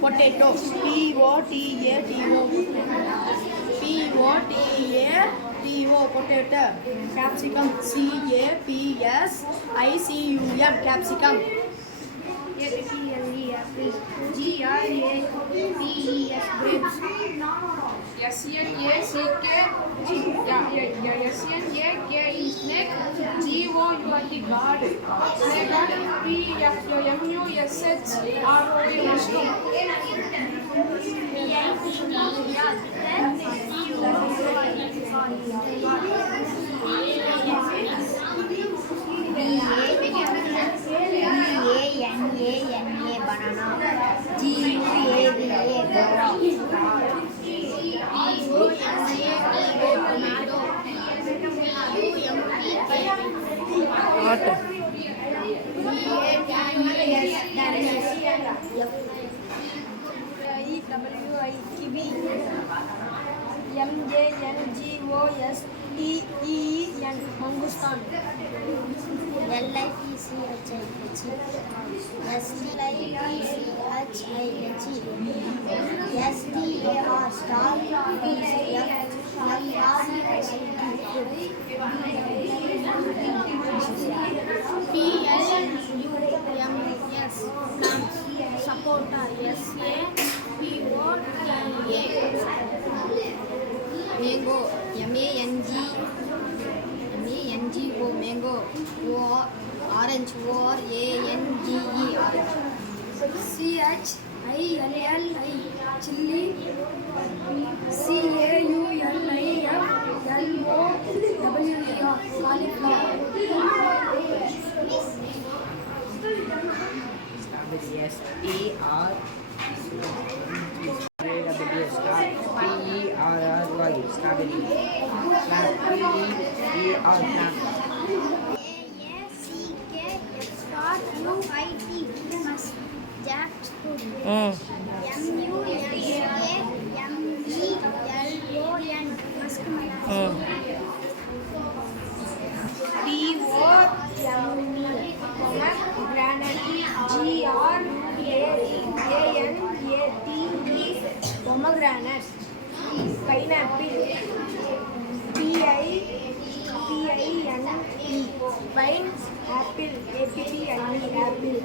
Potato. P-O-T-A-T-O. P-O-T-A-T-O. Potato. Capsicum. C-A-P-S-I-C-U-M. Capsicum. A-P-P-L-E-Apple. G-R-A-P-E-S. Grapes. S-N-A-C-K. Snake. G-O-U-R-D. God. P-F-M-U-S-H-R-O-A. Mushroom. B-A-N-A-N-A banana. G-U-A-V-A guava. W-I kiwi. M-A-N-G-O-S-T-E-E-N mangosteen. L-I-P-C-H-I-H-E. S-T-I-P-C-H-I-H-E. S-T-A-R star. P-L-U-M-S. Sapota. S-A-P-O-T-A. Mango. M-A-N-G-O. Mango. Orange. O-R-A-N-G-E. Orange. C-H-I-L-L-I chilli. C-A-U-L-I-F-L-O-W-E-R cauliflower. S-T-R-A-W-S-T-E-R-R-Y. Strawberry. Plant. P-E-E-R. Plant. A-C-K-F-R-U-I-T. Jackfruit. M-U-S-A-M-E-L-O-N. Muskmelon. P-O-M-E pomegranate. G-R-A-N-A-T-E pomegranate. Pineapple. P-I-N-E pine. Apple. A-P-P-L-E apple.